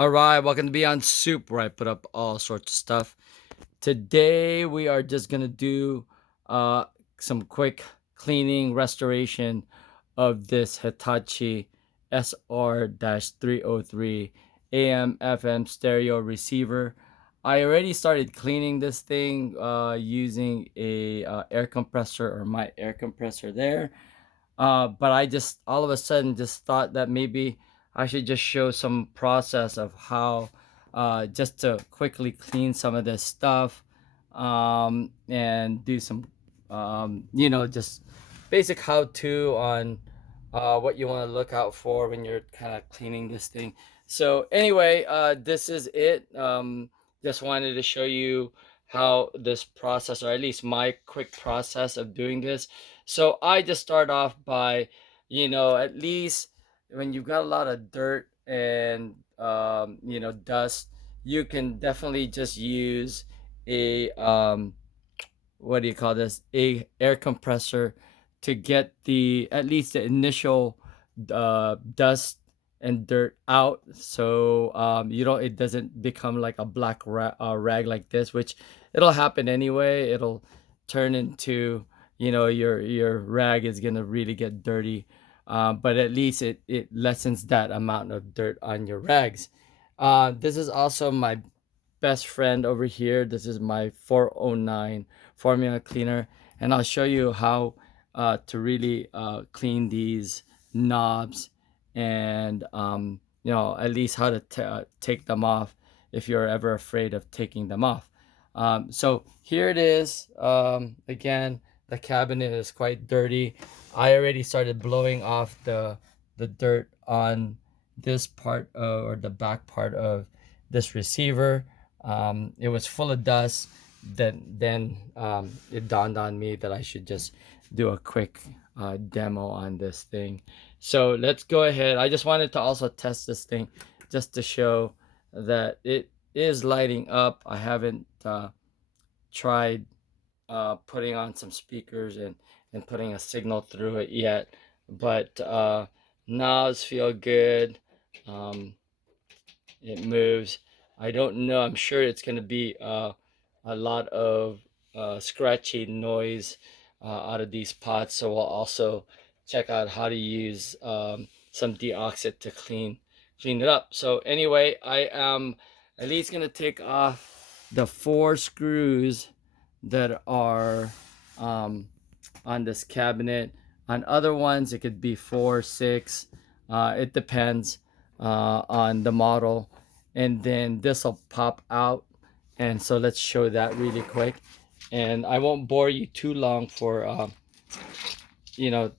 All right, welcome to Beyond Soup, where I put up all sorts of stuff. Today we are just gonna do uh, some quick cleaning restoration of this Hitachi SR-303 AM FM stereo receiver. I already started cleaning this thing using a air compressor or my air compressor there. But I just all of a sudden just thought that maybe I should just show some process of how just to quickly clean some of this stuff and do some just basic how to on what you want to look out for when you're kind of cleaning this thing. So anyway, this is it. Just wanted to show you how this process, or at least my quick process of doing this. So I just start off by, at least when you've got a lot of dirt and dust, you can definitely just use a what do you call this? A air compressor to get the at least the initial dust and dirt out, so it doesn't become like a black rag like this, which it'll happen anyway. It'll turn into your rag is gonna really get dirty, but at least it lessens that amount of dirt on your rags. This is also my best friend over here. This is my 409 formula cleaner, and I'll show you how to really clean these knobs and at least how to take them off if you're ever afraid of taking them off. So here it is. Again, the cabinet is quite dirty. I already started blowing off the dirt on this part or the back part of this receiver. It was full of dust. Then it dawned on me that I should just do a quick demo on this thing. So let's go ahead. I just wanted to also test this thing just to show that it is lighting up. I haven't tried putting on some speakers and putting a signal through it yet, but knobs feel good. Um, it moves. I don't know. I'm sure it's going to be a lot of scratchy noise out of these pots. So we'll also check out how to use some DeOxit to clean it up. So anyway, I am at least going to take off the 4 screws that are on this cabinet. On other ones, it could be 4, 6. It depends on the model. And then this will pop out. And so let's show that really quick. And I won't bore you too long for, you know,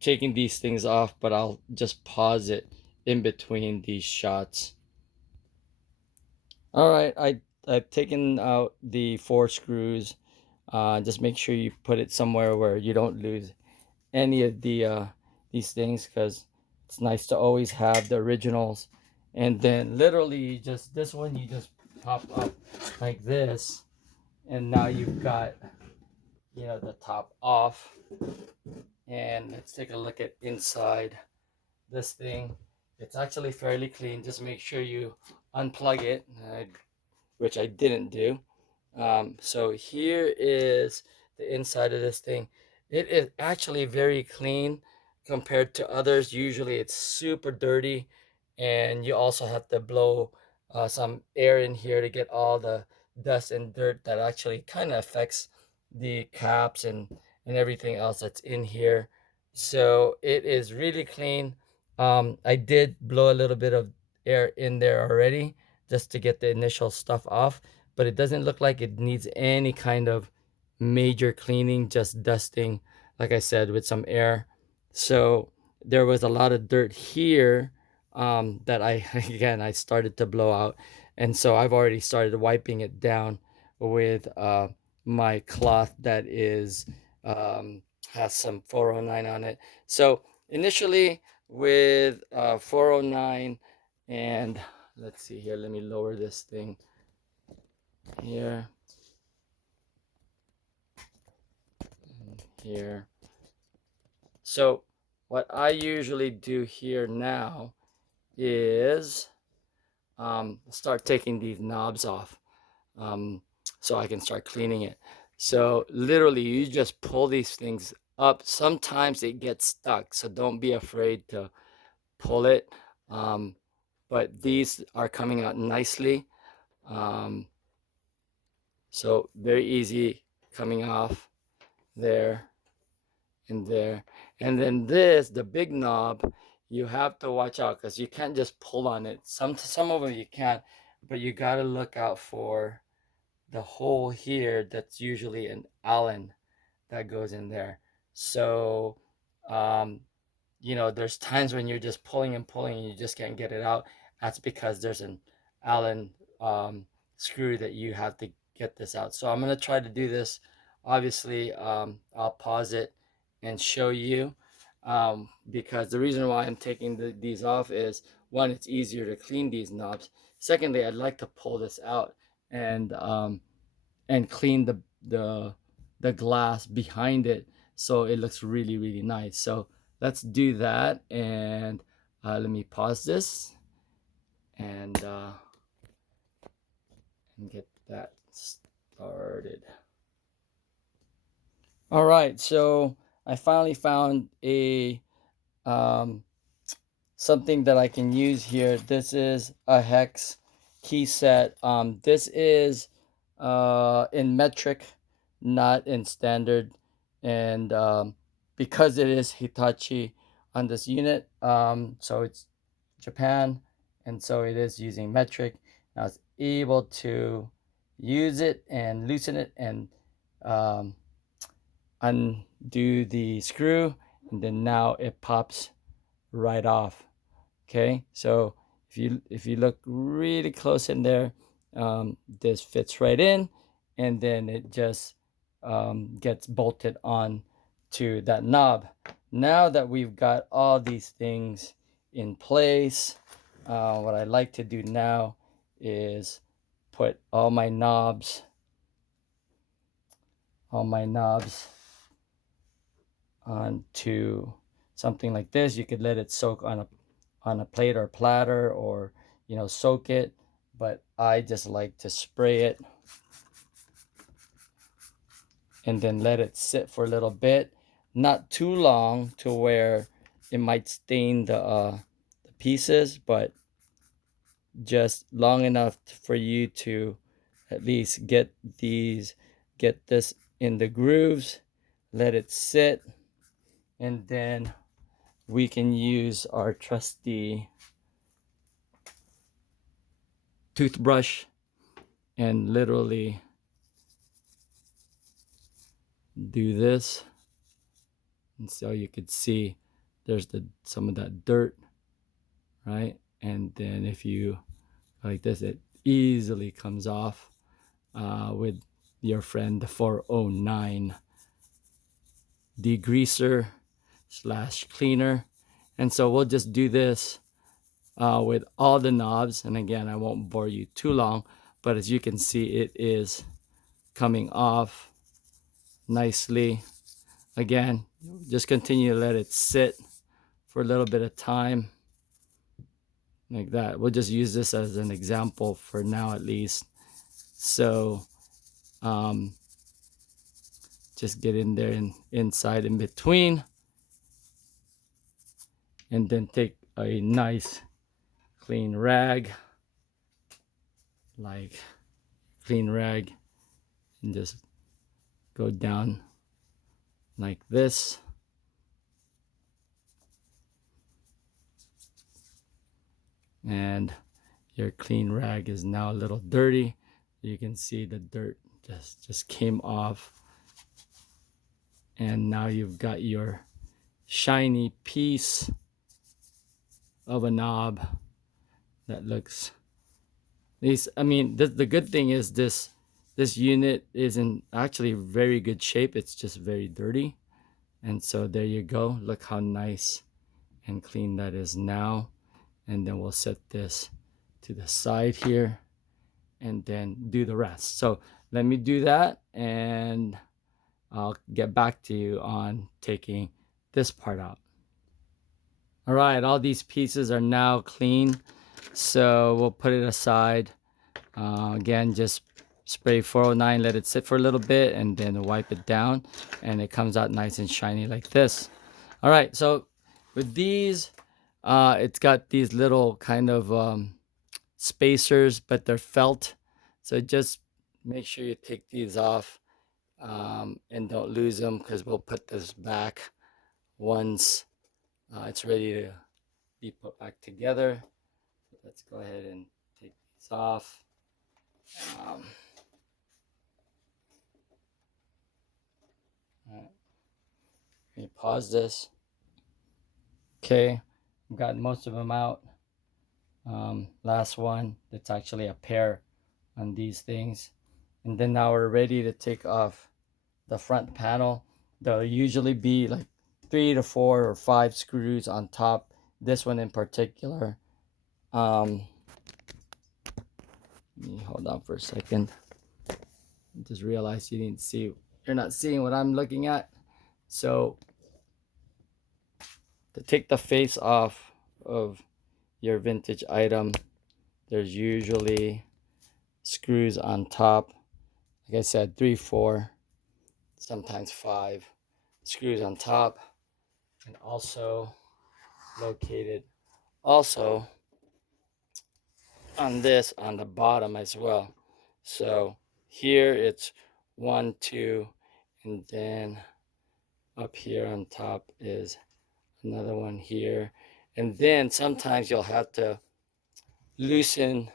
taking these things off, but I'll just pause it in between these shots. All right, I've taken out the 4 screws. Just make sure you put it somewhere where you don't lose any of these things, because it's nice to always have the originals. And then literally just this one, you just pop up like this, and now you've got the top off. And let's take a look at inside this thing. It's actually fairly clean. Just make sure you unplug it, which I didn't do. So here is the inside of this thing. It is actually very clean compared to others. Usually it's super dirty, and you also have to blow some air in here to get all the dust and dirt that actually kind of affects the caps and everything else that's in here. So it is really clean. I did blow a little bit of air in there already just to get the initial stuff off, but it doesn't look like it needs any kind of major cleaning, just dusting, like I said, with some air. So there was a lot of dirt here that I again I started to blow out, and so I've already started wiping it down with my cloth that is has some 409 on it. So initially with 409, and let's see here, let me lower this thing here and here. So what I usually do here now is start taking these knobs off, so I can start cleaning it. So literally, you just pull these things up. Sometimes it gets stuck, so don't be afraid to pull it. Um, but these are coming out nicely. Um, so very easy coming off there and there. And then this, the big knob, you have to watch out because you can't just pull on it. Some of them you can, but you got to look out for the hole here. That's usually an Allen that goes in there. So um, there's times when you're just pulling and pulling and you just can't get it out. That's because there's an Allen screw that you have to get this out. So I'm going to try to do this. Obviously, I'll pause it and show you, because the reason why I'm taking these off is, one, it's easier to clean these knobs. Secondly, I'd like to pull this out and clean the glass behind it so it looks really, really nice. So let's do that, and let me pause this and get that started. All right, so I finally found a something that I can use here. This is a hex key set. This is in metric, not in standard, and because it is Hitachi on this unit, so it's Japan, and so it is using metric. I was able to use it and loosen it and um, undo the screw, and then now it pops right off. Okay, so if you look really close in there, this fits right in, and then it just gets bolted on to that knob. Now that we've got all these things in place, what I like to do now is put all my knobs onto something like this. You could let it soak on a plate or platter, or soak it, but I just like to spray it and then let it sit for a little bit, not too long to where it might stain the pieces, but just long enough for you to at least get this in the grooves. Let it sit, and then we can use our trusty toothbrush and literally do this, and so you could see there's some of that dirt, right? And then if you like this, it easily comes off with your friend the 409 degreaser / cleaner. And so we'll just do this with all the knobs, and again, I won't bore you too long, but as you can see, it is coming off nicely. Again, just continue to let it sit for a little bit of time like that. We'll just use this as an example for now, at least. So just get in there and inside in between, and then take a nice clean rag, and just go down like this. And your clean rag is now a little dirty. You can see the dirt just came off, and now you've got your shiny piece of a knob that looks nice. I mean, the good thing is this unit is in actually very good shape. It's just very dirty. And so there you go. Look how nice and clean that is now. And then we'll set this to the side here and then do the rest. So let me do that, and I'll get back to you on taking this part out. All right, all these pieces are now clean. So we'll put it aside. Again, just spray 409, let it sit for a little bit, and then wipe it down, and it comes out nice and shiny like this. All right, so with these, it's got these little kind of spacers, but they're felt. So just make sure you take these off and don't lose them, because we'll put this back once it's ready to be put back together. Let's go ahead and take these off. Um, Let me pause this. Okay, I've gotten most of them out. Last one, that's actually a pair on these things. And then now we're ready to take off the front panel. There'll usually be like 3 to 4 or 5 screws on top. This one in particular. Let me hold on for a second. I just realized you're not seeing what I'm looking at. So to take the face off of your vintage item, there's usually screws on top. Like I said, 3, 4, sometimes 5 screws on top, and also located also on the bottom as well. So here it's 1, 2, and then up here on top is another one here. And then sometimes you'll have to loosen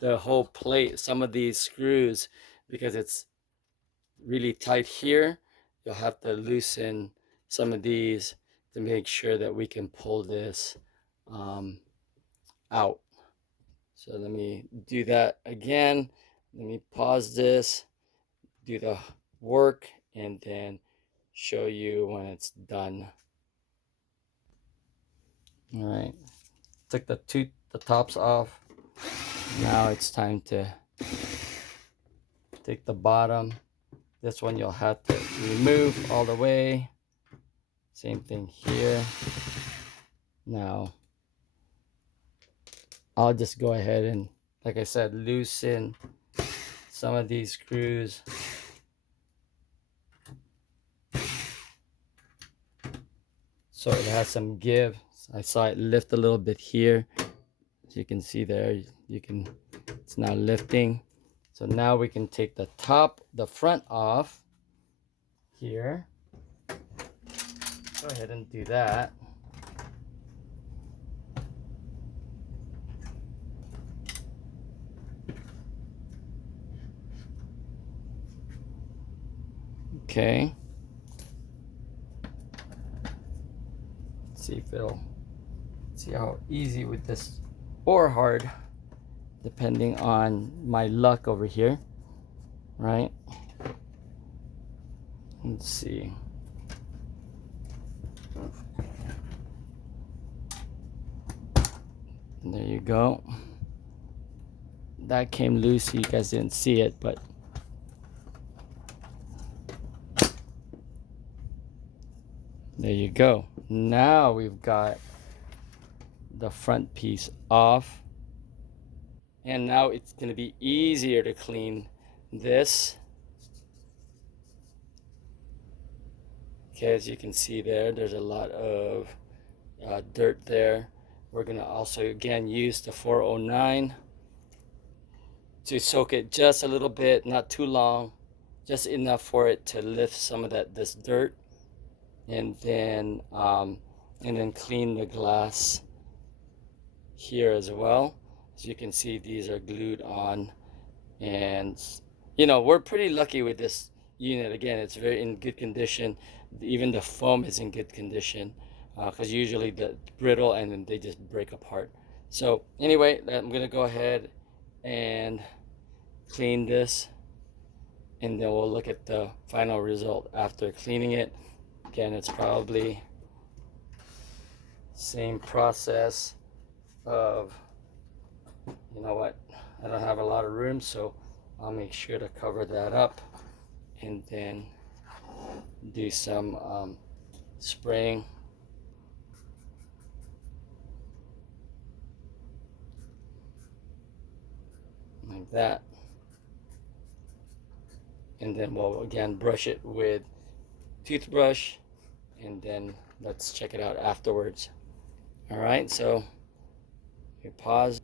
the whole plate, some of these screws, because it's really tight here. You'll have to loosen some of these to make sure that we can pull this out. So let me do that again. Let me pause this, do the work, and then show you when it's done. All right, took the tops off. Now it's time to take the bottom. This one you'll have to remove all the way. Same thing here. Now I'll just go ahead and, like I said, loosen some of these screws. So it has some give. I saw it lift a little bit here. As you can see there, it's now lifting. So now we can take the front off here. Go ahead and do that. Okay. See how easy with this or hard, depending on my luck over here, right? Let's see. There you go. That came loose. You guys didn't see it, but there you go. Now we've got the front piece off, and now it's going to be easier to clean this. Okay, as you can see there's a lot of dirt there. We're going to also again use the 409 to soak it just a little bit, not too long, just enough for it to lift some of this dirt, and then clean the glass here as well. As you can see, these are glued on, and we're pretty lucky with this unit. Again, it's very in good condition. Even the foam is in good condition, because usually the brittle and then they just break apart. So anyway, I'm gonna go ahead and clean this, and then we'll look at the final result after cleaning it. Again, it's probably same process of, you know what, I don't have a lot of room, so I'll make sure to cover that up and then do some spraying. that. And then we'll again brush it with toothbrush, and then let's check it out afterwards. All right, so we pause.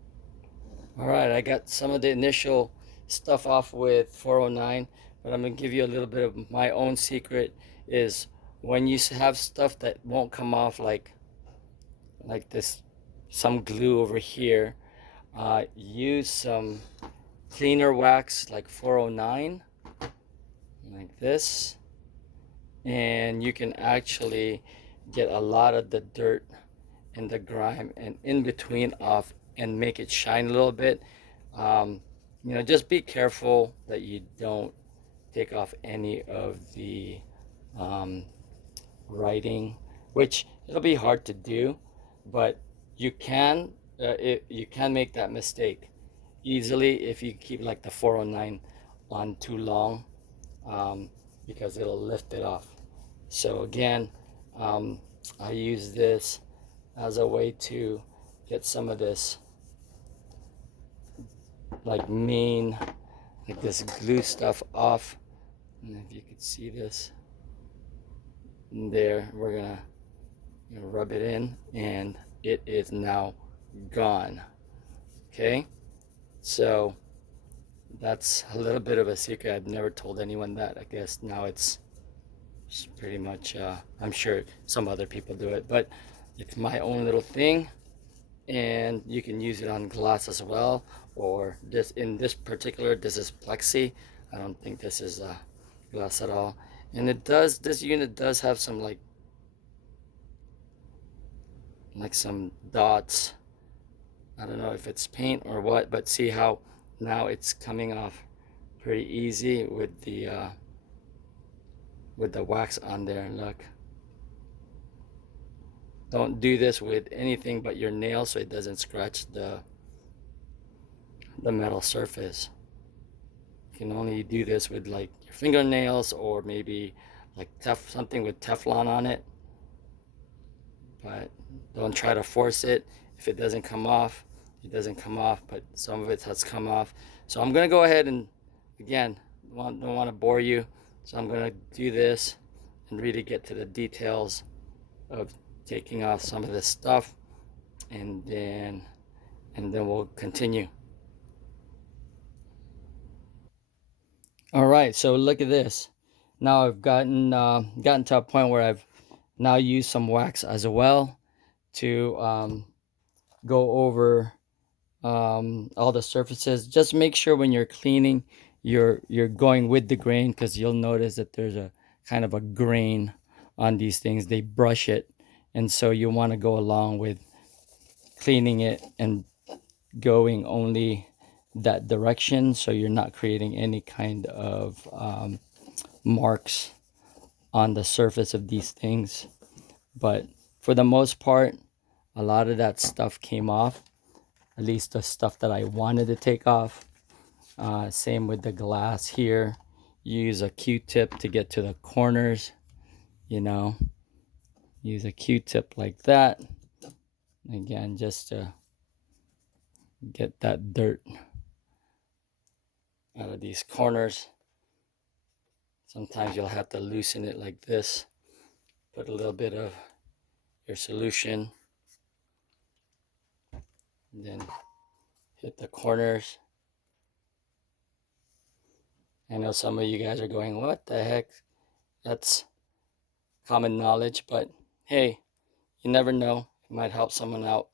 All right, I got some of the initial stuff off with 409, but I'm gonna give you a little bit of my own secret. Is when you have stuff that won't come off, like this, some glue over here, use some cleaner wax like 409, like this, and you can actually get a lot of the dirt and the grime and in between off and make it shine a little bit. Just be careful that you don't take off any of the um, writing, which it'll be hard to do, but you can you can make that mistake easily if you keep like the 409 on too long, because it'll lift it off. So again, I use this as a way to get some of this like this glue stuff off. And if you could see this there, we're gonna rub it in, and it is now gone. Okay, so that's a little bit of a secret. I've never told anyone that. I guess now it's pretty much, I'm sure some other people do it, but it's my own little thing. And you can use it on glass as well, or in this particular, this is plexi. I don't think this is glass at all. And this unit does have some like some dots. I don't know if it's paint or what, but see how now it's coming off pretty easy with the wax on there. Look, don't do this with anything but your nail so it doesn't scratch the metal surface. You can only do this with like your fingernails, or maybe like something with Teflon on it, but don't try to force it. If it doesn't come off, it doesn't come off, but some of it has come off. So I'm gonna go ahead and, again, don't want to bore you, so I'm gonna do this and really get to the details of taking off some of this stuff, and then we'll continue. All right, so look at this. Now I've gotten to a point where I've now used some wax as well to go over all the surfaces. Just make sure when you're cleaning, you're going with the grain, because you'll notice that there's a kind of a grain on these things. They brush it, and so you want to go along with cleaning it and going only that direction, so you're not creating any kind of marks on the surface of these things. But for the most part, a lot of that stuff came off, at least the stuff that I wanted to take off. Same with the glass here. Use a Q-tip to get to the corners, use a Q-tip like that, again, just to get that dirt out of these corners. Sometimes you'll have to loosen it like this, put a little bit of your solution, and then hit the corners. I know some of you guys are going, what the heck? That's common knowledge, but hey, you never know. It might help someone out.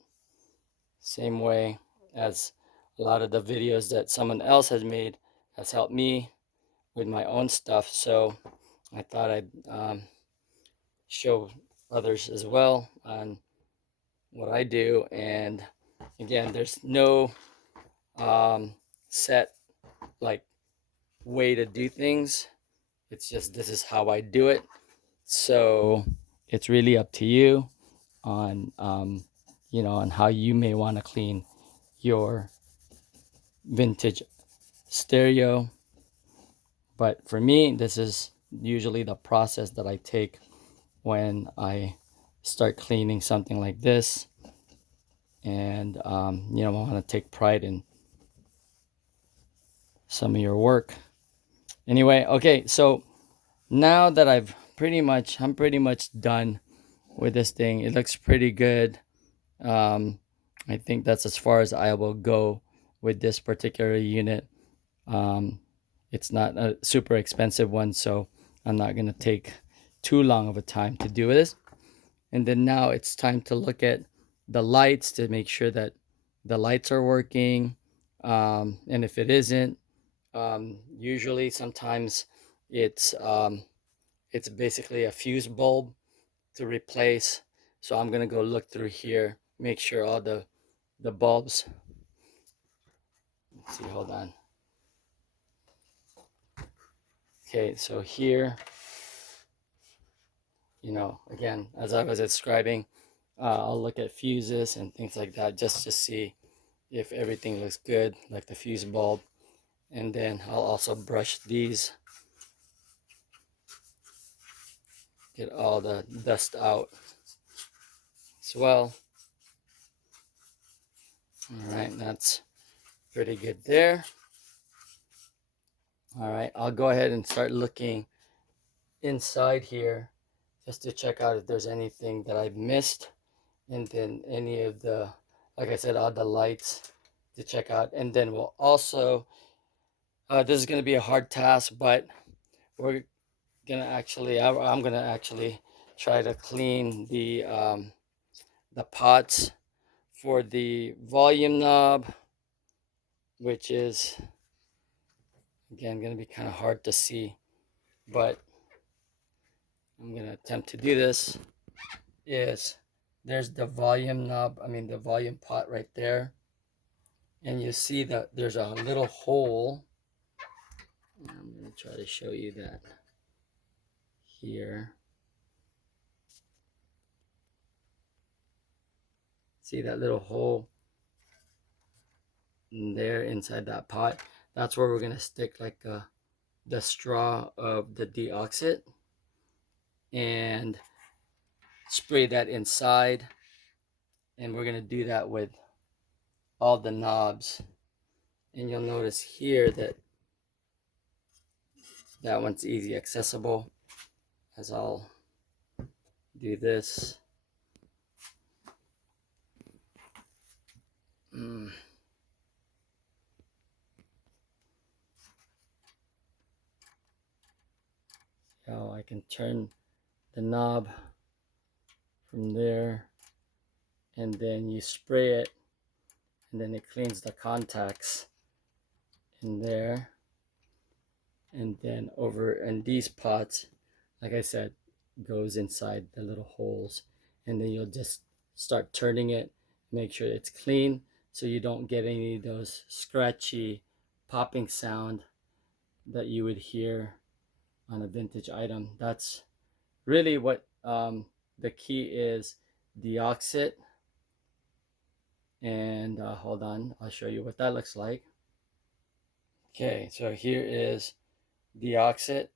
Same way as a lot of the videos that someone else has made has helped me with my own stuff. So I thought I'd show others as well on what I do. And again, there's no set like way to do things. It's just, this is how I do it. So it's really up to you on on how you may want to clean your vintage stereo. But for me, this is usually the process that I take when I start cleaning something like this. And I want to take pride in some of your work. Anyway, okay, so now that I'm pretty much done with this thing. It looks pretty good. I think that's as far as I will go with this particular unit. It's not a super expensive one, so I'm not gonna take too long of a time to do this. And then now it's time to look at the lights to make sure that the lights are working. And if it isn't, usually sometimes it's it's basically a fuse bulb to replace. So I'm gonna go look through here, make sure all the bulbs. Let's see, hold on. Okay, so here, you know, again, as I was describing, I'll look at fuses and things like that just to see if everything looks good, like the fuse bulb. And then I'll also brush these, get all the dust out as well. All right, that's pretty good there. All right, I'll go ahead and start looking inside here just to check out if there's anything that I've missed, and then any of the, like I said, all the lights to check out. And then we'll also, this is going to be a hard task, but we're gonna actually, I'm gonna actually try to clean the pots for the volume knob, which is again gonna be kind of hard to see, but I'm gonna attempt to do this. Is there's the volume knob, I mean the volume pot right there, and you see that there's a little hole. I'm gonna try to show you that here. See that little hole in there inside that pot? That's where we're gonna stick like the straw of the DeOxit and spray that inside. And we're gonna do that with all the knobs. And you'll notice here that that one's easy accessible, as I'll do this. So I can turn the knob from there, and then you spray it, and then it cleans the contacts in there. And then over in these pots, like I said, goes inside the little holes, and then you'll just start turning it, make sure it's clean so you don't get any of those scratchy popping sound that you would hear on a vintage item. That's really what the key is, DeOxit. And hold on, I'll show you what that looks like. Okay, so here is DeOxit.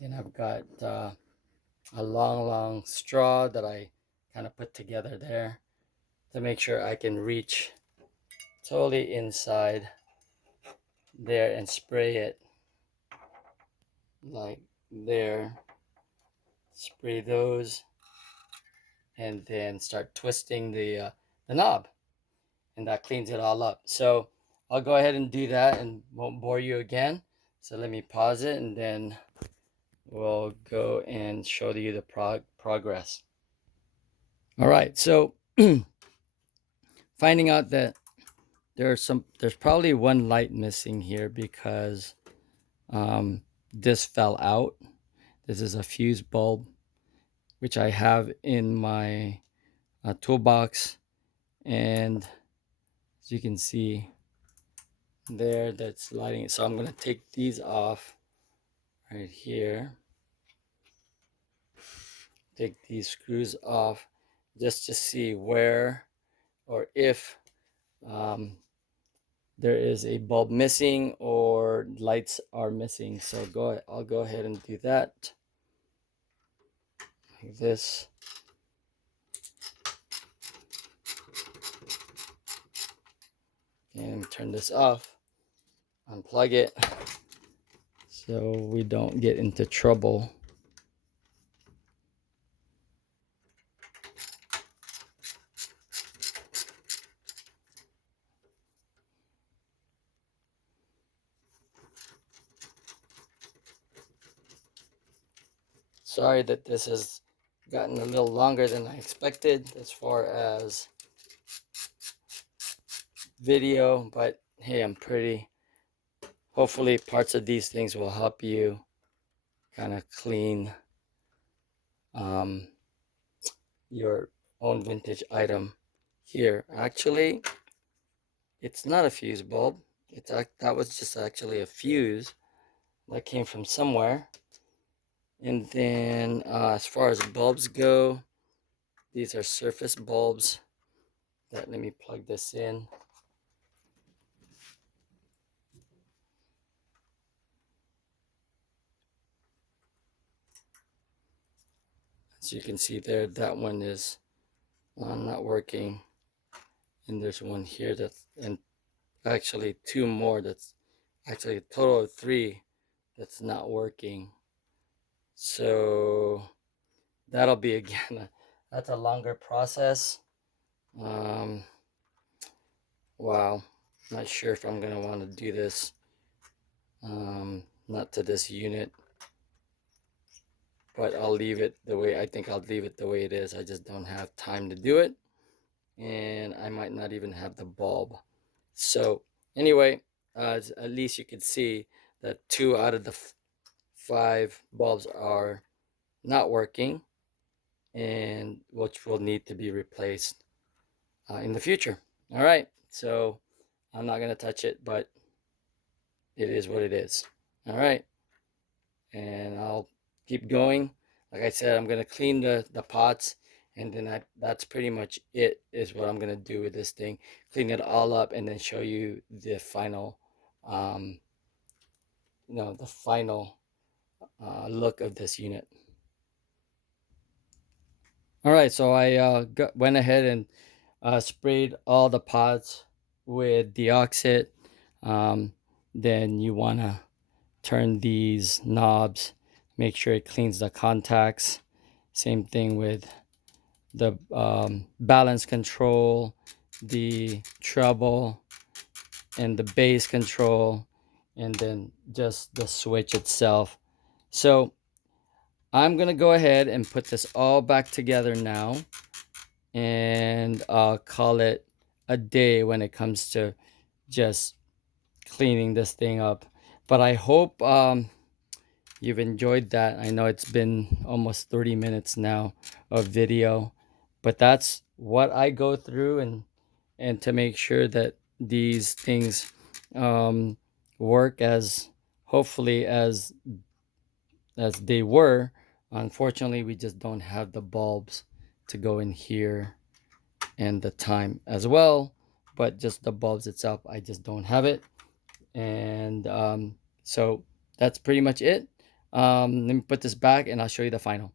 Then I've got a long straw that I kind of put together there to make sure I can reach totally inside there and spray it like there. Spray those and then start twisting the knob, and that cleans it all up. So I'll go ahead and do that and won't bore you again. So let me pause it, and then we'll go and show you the progress. All right, so finding out that there's probably one light missing here because this fell out. This is a fuse bulb, which I have in my toolbox, and as you can see there, that's lighting. So I'm going to take these off right here. Take these screws off just to see where or if there is a bulb missing or lights are missing. So I'll go ahead and do that like this. And turn this off, unplug it, so we don't get into trouble. Sorry that this has gotten a little longer than I expected as far as video, but hey, hopefully parts of these things will help you kind of clean your own vintage item. Here, actually, it's not a fuse bulb. That was just actually a fuse that came from somewhere. And then as far as bulbs go, these are surface bulbs. Let me plug this in. As you can see there, that one is not working. And there's one here and actually two more that's actually a total of three that's not working. So that'll be again, that's a longer process. Wow, not sure if I'm gonna want to do this. Not to this unit, but I'll leave it the way I'll leave it the way it is. I just don't have time to do it, and I might not even have the bulb. So anyway, at least you can see that 2 out of the 5 bulbs are not working, and which will need to be replaced in the future. All right, so I'm not gonna touch it, but it is what it is. All right, and I'll keep going. Like I said, I'm gonna clean the pots, and then that's pretty much it, is what I'm gonna do with this thing. Clean it all up and then show you the final the final look of this unit. All right, so I went ahead and sprayed all the pots with DeOxit. Then you want to turn these knobs, make sure it cleans the contacts. Same thing with the balance control, the treble, and the bass control, and then just the switch itself. So I'm gonna go ahead and put this all back together now, and call it a day when it comes to just cleaning this thing up. But I hope you've enjoyed that. I know it's been almost 30 minutes now of video, but that's what I go through, and to make sure that these things work as hopefully as they were. Unfortunately, we just don't have the bulbs to go in here, and the time as well, but just the bulbs itself, I just don't have it. And so that's pretty much it. Let me put this back and I'll show you the final.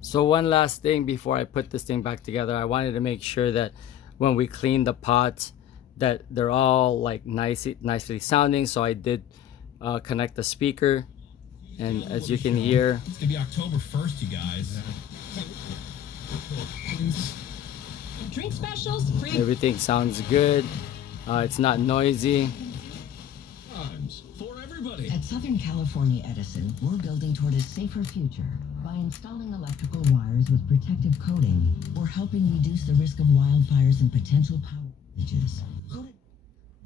So one last thing before I put this thing back together, I wanted to make sure that when we clean the pots, that they're all like nicely sounding. So I did connect the speaker, and as you can hear, it's gonna be October 1st, you guys. Drink specials, free. Everything sounds good. It's not noisy. For everybody. At Southern California Edison, we're building toward a safer future by installing electrical wires with protective coating. We're helping reduce the risk of wildfires and potential power outages.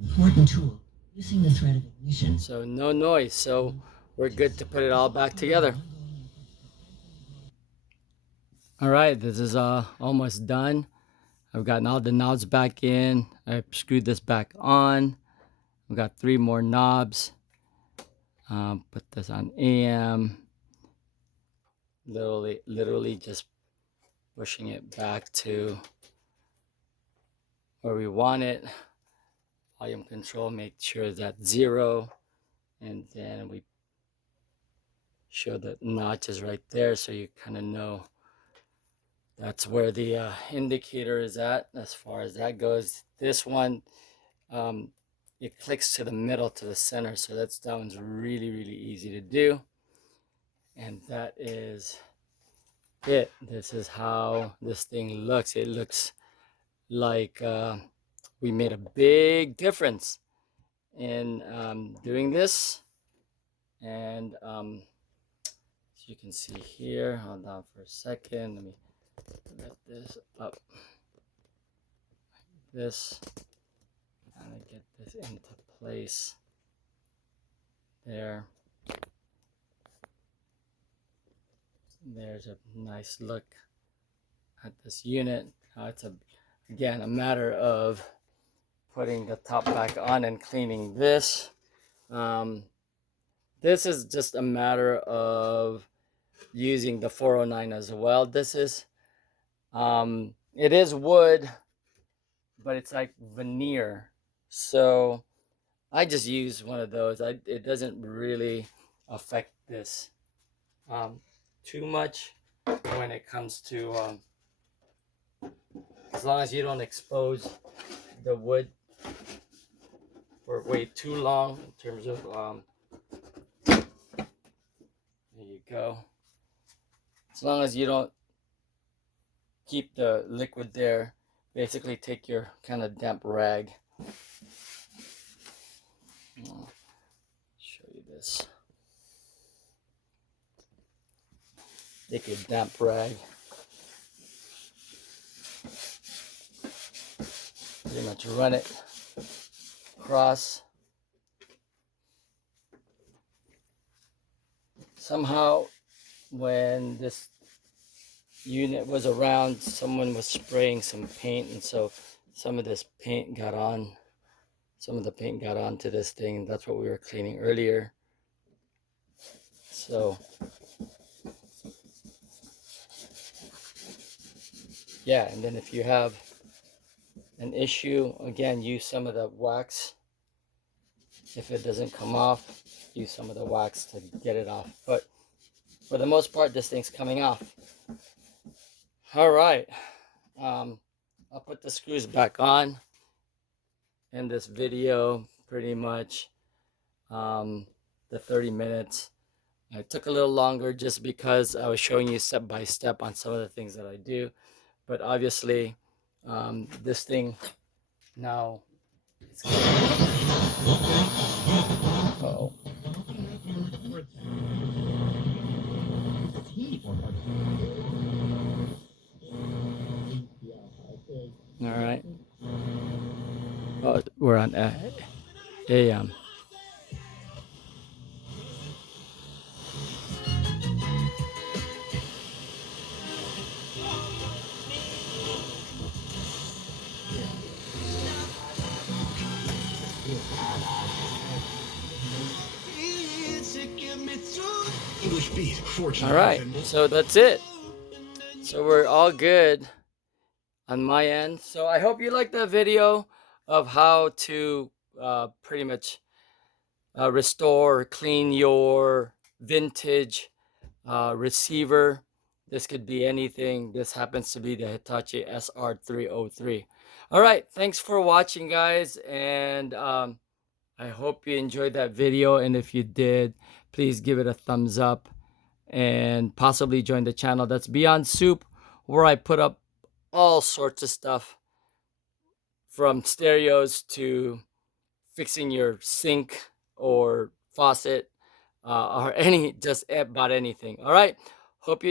Important tool, reducing the threat of ignition. So no noise. So we're good to put it all back together. All right, this is almost done. I've gotten all the knobs back in. I screwed this back on. I've got 3 more knobs. Put this on AM. Literally just pushing it back to where we want it. Volume control, make sure that's 0. And then we show the notches right there, so you kind of know that's where the indicator is at as far as that goes. This one, it clicks to the middle, to the center. So that one's really, really easy to do. And that is it. This is how this thing looks. It looks like we made a big difference in doing this. And as you can see here, hold on for a second. Let me let this up. This, and get this into place there. There's a nice look at this unit. It's again a matter of putting the top back on and cleaning this. This is just a matter of using the 409 as well. This is it is wood, but it's like veneer, so I just use one of those. It doesn't really affect this too much when it comes to as long as you don't expose the wood for way too long in terms of there you go. As long as you don't keep the liquid there, basically take your kind of damp rag. I'll show you this. Take your damp rag. Pretty much run it across. Somehow, when this unit was around, someone was spraying some paint, and so some of this paint got on. Some of the paint got onto this thing. That's what we were cleaning earlier. So yeah, and then if you have an issue, again, use some of the wax. If it doesn't come off, use some of the wax to get it off. But for the most part, this thing's coming off. All right, I'll put the screws back on in this video. Pretty much the 30 minutes. It took a little longer just because I was showing you step by step on some of the things that I do. But obviously, this thing now, it's uh-oh. All right. Oh, we're on AM. English beat. All right, so that's it. So we're all good on my end. So I hope you liked that video of how to pretty much restore or clean your vintage receiver. This could be anything. This happens to be the Hitachi SR303. All right, thanks for watching, guys, and I hope you enjoyed that video, and if you did, please give it a thumbs up and possibly join the channel. That's Beyond Soup, where I put up all sorts of stuff from stereos to fixing your sink or faucet or just about anything. All right, hope you